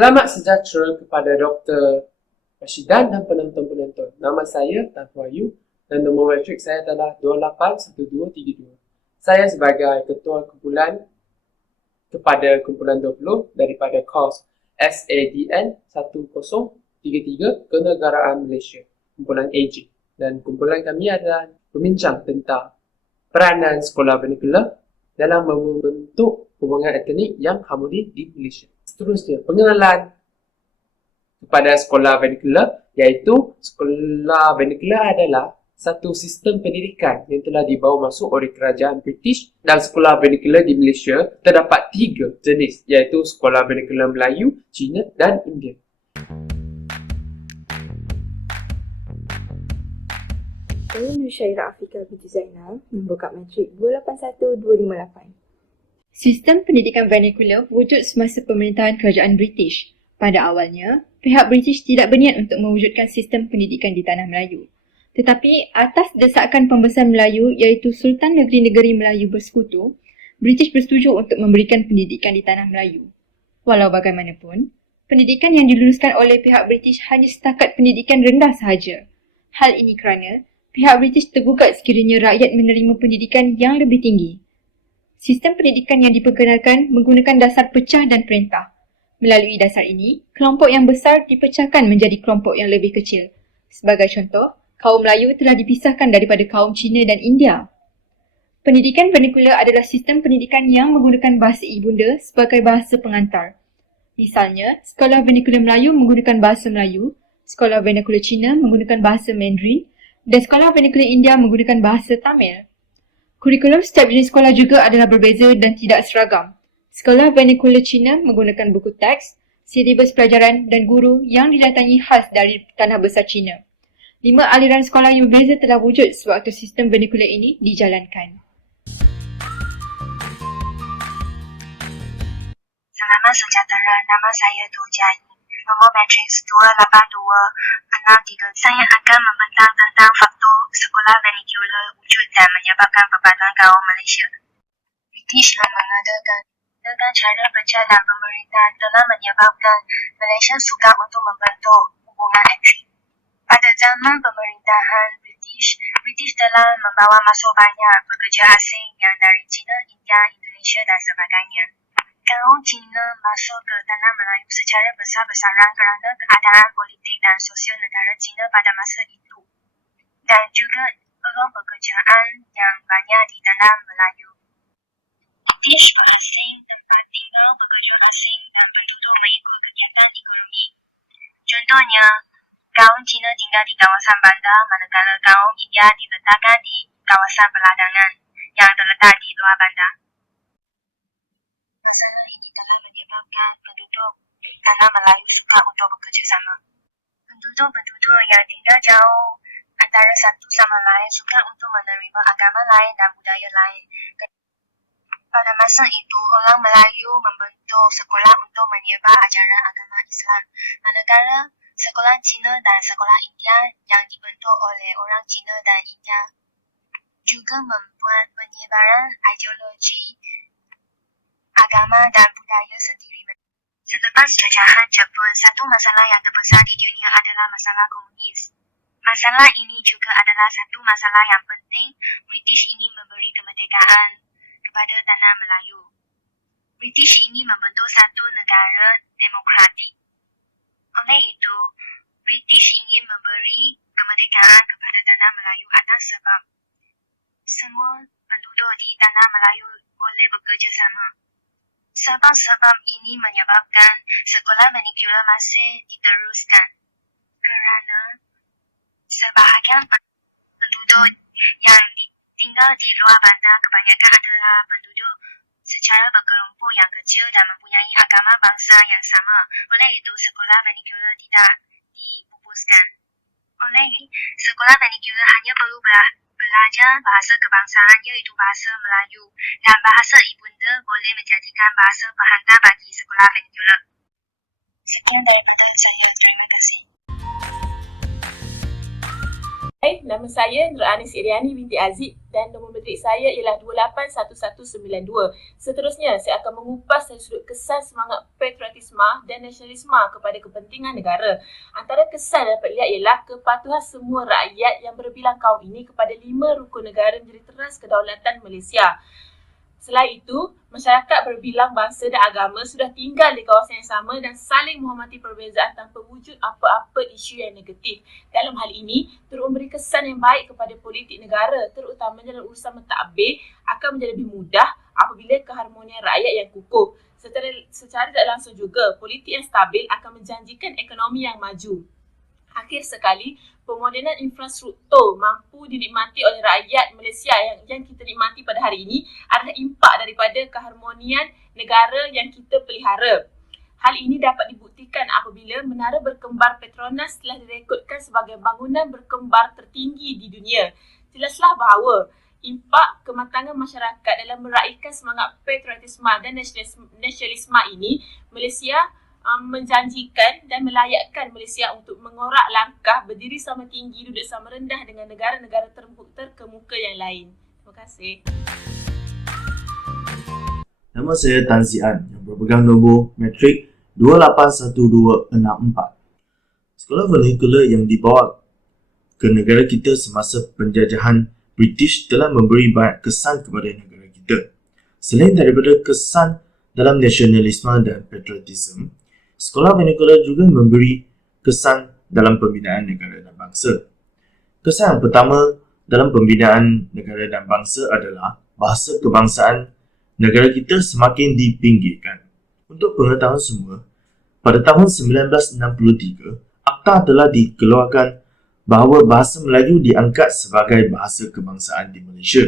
Selamat sejahtera kepada Dr. Rashidan dan penonton-penonton. Nama saya Tan Wahyu dan nombor matrik saya adalah 281232. Saya sebagai Ketua Kumpulan kepada Kumpulan 20 daripada kos SADN 1033 Kenegaraan Malaysia, Kumpulan AG. Dan kumpulan kami adalah membincang tentang peranan sekolah vernacular dalam membentuk hubungan etnik yang harmoni di Malaysia. Seterusnya, pengenalan kepada sekolah vernacular, iaitu sekolah vernacular adalah satu sistem pendidikan yang telah dibawa masuk oleh kerajaan British. Dan sekolah vernacular di Malaysia terdapat 3 jenis, iaitu sekolah vernacular Melayu, Cina dan India. Saya Nur Syairah Afika binti Zainal, nombor kad matrik 281258. Sistem pendidikan vernacular wujud semasa pemerintahan kerajaan British. Pada awalnya, pihak British tidak berniat untuk mewujudkan sistem pendidikan di Tanah Melayu. Tetapi atas desakan pembesar Melayu iaitu Sultan Negeri-Negeri Melayu Bersekutu, British bersetuju untuk memberikan pendidikan di Tanah Melayu. Walau bagaimanapun, pendidikan yang diluluskan oleh pihak British hanya setakat pendidikan rendah sahaja. Hal ini kerana pihak British tergugat sekiranya rakyat menerima pendidikan yang lebih tinggi. Sistem pendidikan yang diperkenalkan menggunakan dasar pecah dan perintah. Melalui dasar ini, kelompok yang besar dipecahkan menjadi kelompok yang lebih kecil. Sebagai contoh, kaum Melayu telah dipisahkan daripada kaum Cina dan India. Pendidikan vernacular adalah sistem pendidikan yang menggunakan bahasa ibunda sebagai bahasa pengantar. Misalnya, sekolah vernacular Melayu menggunakan bahasa Melayu, sekolah vernacular Cina menggunakan bahasa Mandarin, dan sekolah vernacular India menggunakan bahasa Tamil. Kurikulum setiap jenis sekolah juga adalah berbeza dan tidak seragam. Sekolah vernacular Cina menggunakan buku teks, silibus pelajaran dan guru yang didatangi khas dari tanah besar Cina. 5 aliran sekolah yang berbeza telah wujud sewaktu sistem vernacular ini dijalankan. Selamat sejahtera, nama saya Tu Jiayi. Nombor matriks 282663. Saya akan membentang tentang faktor sekolah vernacular wujud dan menyebabkan pembatalan kaum Malaysia. British mengadakan cara berjalan pemerintah telah menyebabkan Malaysia sukar untuk membentuk hubungan etnik. Pada zaman pemerintahan British telah membawa masuk banyak pekerja asing yang dari China, India, Indonesia dan sebagainya. Kaum Cina masuk ke Tanah Melayu secara besar-besaran kerana keadaan politik dan sosial negara Cina pada masa itu. Dan juga peluang pekerjaan yang banyak di Tanah Melayu. British asing tempat tinggal pekerja asing dan penduduk mengikut kegiatan ekonomi. Contohnya, kaum Cina tinggal di kawasan bandar manakala kaum India diletakkan di kawasan peladangan yang terletak di luar bandar. Masalah ini telah menyebabkan penduduk Tanah Melayu sukar untuk bekerja sama. Penduduk yang tinggal jauh antara satu sama lain sukar untuk menerima agama lain dan budaya lain. Pada masa itu, orang Melayu membentuk sekolah untuk menyebar ajaran agama Islam, manakala sekolah Cina dan sekolah India yang dibentuk oleh orang Cina dan India juga membuat penyebaran ideologi agama dan budaya sendiri. Selepas jajahan Jepun, satu masalah yang terbesar di dunia adalah masalah komunis. Masalah ini juga adalah satu masalah yang penting. British ingin memberi kemerdekaan kepada Tanah Melayu. British ingin membentuk satu negara demokratik. Oleh itu, British ingin memberi kemerdekaan kepada Tanah Melayu atas sebab semua penduduk di Tanah Melayu boleh bekerja sama. Sebab-sebab ini menyebabkan sekolah vernacular masih diteruskan kerana sebahagian penduduk yang tinggal di luar bandar kebanyakan adalah penduduk secara berkelompok yang kecil dan mempunyai agama bangsa yang sama. Oleh itu, sekolah vernacular tidak dipupuskan. Oleh itu, sekolah vernacular hanya perlu belajar bahasa kebangsaan iaitu bahasa Melayu dan bahasa ibunda boleh menjadikan bahasa penghantar bagi sekolah vernacular. Sekian daripada saya. Terima kasih. Hai, nama saya Nur Anis Iriani binti Aziz dan nombor matrik saya ialah 281192. Seterusnya, saya akan mengupas dari sudut kesan semangat patriotisme dan nasionalisme kepada kepentingan negara. Antara kesan yang dapat dilihat ialah kepatuhan semua rakyat yang berbilang kaum ini kepada 5 rukun negara menjadi teras kedaulatan Malaysia. Selain itu, masyarakat berbilang bangsa dan agama sudah tinggal di kawasan yang sama dan saling menghormati perbezaan tanpa wujud apa-apa isu yang negatif. Dalam hal ini, turut memberi kesan yang baik kepada politik negara, terutamanya dalam urusan mentadbir akan menjadi lebih mudah apabila keharmonian rakyat yang kukuh. Secara tidak langsung juga, politik yang stabil akan menjanjikan ekonomi yang maju. Akhir sekali, pemodenan infrastruktur mampu dinikmati oleh rakyat Malaysia yang kita nikmati pada hari ini adalah impak daripada keharmonian negara yang kita pelihara. Hal ini dapat dibuktikan apabila Menara Berkembar Petronas telah direkodkan sebagai bangunan berkembar tertinggi di dunia. Jelaslah bahawa impak kematangan masyarakat dalam meraihkan semangat patriotisme dan nasionalisme ini, Malaysia menjanjikan dan melayakkan Malaysia untuk mengorak langkah berdiri sama tinggi, duduk sama rendah dengan negara-negara terkemuka yang lain. Terima kasih. Nama saya Tan Zian yang berpegang nombor matrik 281264. Sekolah vernacular yang dibawa ke negara kita semasa penjajahan British telah memberi banyak kesan kepada negara kita. Selain daripada kesan dalam nasionalisme dan patriotisme, sekolah vernacular juga memberi kesan dalam pembinaan negara dan bangsa. Kesan yang pertama dalam pembinaan negara dan bangsa adalah bahasa kebangsaan negara kita semakin dipinggirkan. Untuk pengetahuan semua, pada tahun 1963, Akta telah dikeluarkan bahawa bahasa Melayu diangkat sebagai bahasa kebangsaan di Malaysia.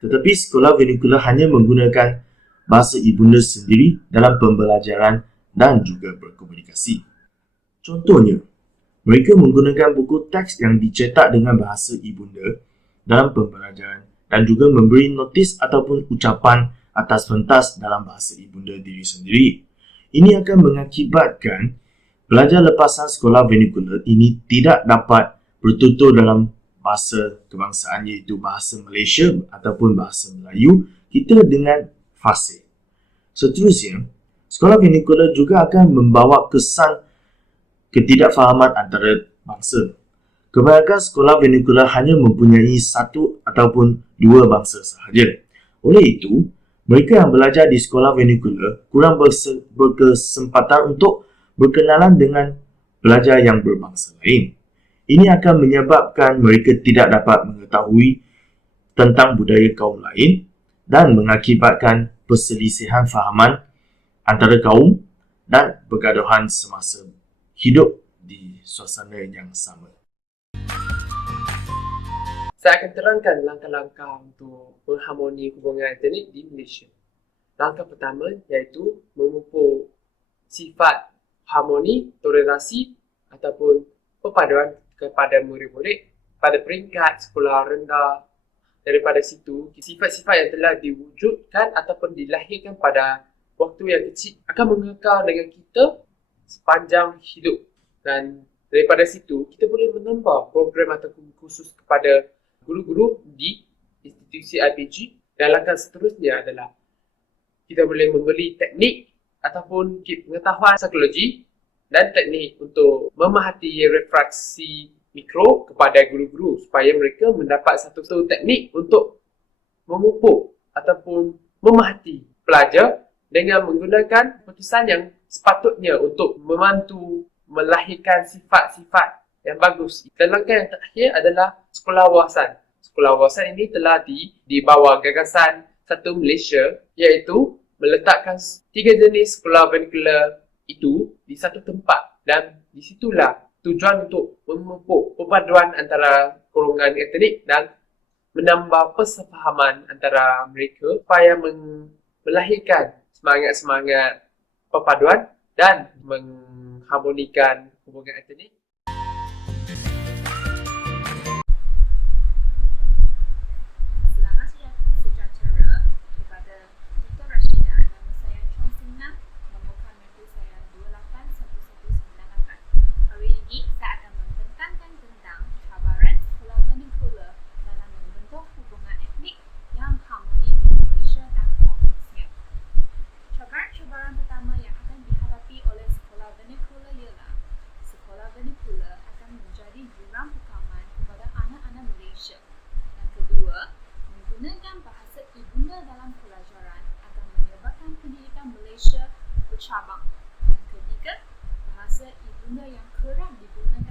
Tetapi sekolah vernacular hanya menggunakan bahasa ibunda sendiri dalam pembelajaran dan juga berkomunikasi. Contohnya, mereka menggunakan buku teks yang dicetak dengan bahasa ibunda dalam pembelajaran dan juga memberi notis ataupun ucapan atas pentas dalam bahasa ibunda diri sendiri. Ini akan mengakibatkan pelajar lepasan sekolah vernacular ini tidak dapat bertutur dalam bahasa kebangsaan iaitu bahasa Malaysia ataupun bahasa Melayu kita dengan fasih. Seterusnya, sekolah vernacular juga akan membawa kesan ketidakfahaman antara bangsa. Kebanyakan sekolah vernacular hanya mempunyai satu ataupun dua bangsa sahaja. Oleh itu, mereka yang belajar di sekolah vernacular kurang berkesempatan untuk berkenalan dengan pelajar yang berbangsa lain. Ini akan menyebabkan mereka tidak dapat mengetahui tentang budaya kaum lain dan mengakibatkan perselisihan fahaman antara kaum dan pergaduhan semasa hidup di suasana yang sama. Saya akan terangkan langkah-langkah untuk mengharmoni hubungan etnik di Malaysia. Langkah pertama iaitu memupuk sifat harmoni, toleransi ataupun perpaduan kepada murid-murid pada peringkat sekolah rendah. Daripada situ, sifat-sifat yang telah diwujudkan ataupun dilahirkan pada waktu yang kecil akan mengekal dengan kita sepanjang hidup. Dan daripada situ, kita boleh menambah program ataupun kursus kepada guru-guru di institusi IPG. Dan langkah seterusnya adalah kita boleh membeli teknik ataupun pengetahuan psikologi dan teknik untuk memerhati refraksi mikro kepada guru-guru supaya mereka mendapat satu teknik untuk memupuk ataupun memerhati pelajar dengan menggunakan keputusan yang sepatutnya untuk membantu melahirkan sifat-sifat yang bagus. Dan langkah yang terakhir adalah sekolah wawasan. Sekolah wawasan ini telah di bawah gagasan Satu Malaysia iaitu meletakkan 3 jenis sekolah vernacular itu di satu tempat dan di situlah tujuan untuk memupuk perpaduan antara golongan etnik dan menambah persefahaman antara mereka supaya melahirkan semangat-semangat perpaduan dan mengharmonikan hubungan etnik. Selamat sejahtera kepada Dr. Rashida. Nama saya Chong Sing Nam, nombor matrik saya 2811198. Hari ini saya akan membentangkan tentang cabaran sekolah Menggunakan bahasa ibunda dalam pelajaran akan menyebabkan pendidikan Malaysia bercabang. Yang ketiga, bahasa ibunda yang kerap digunakan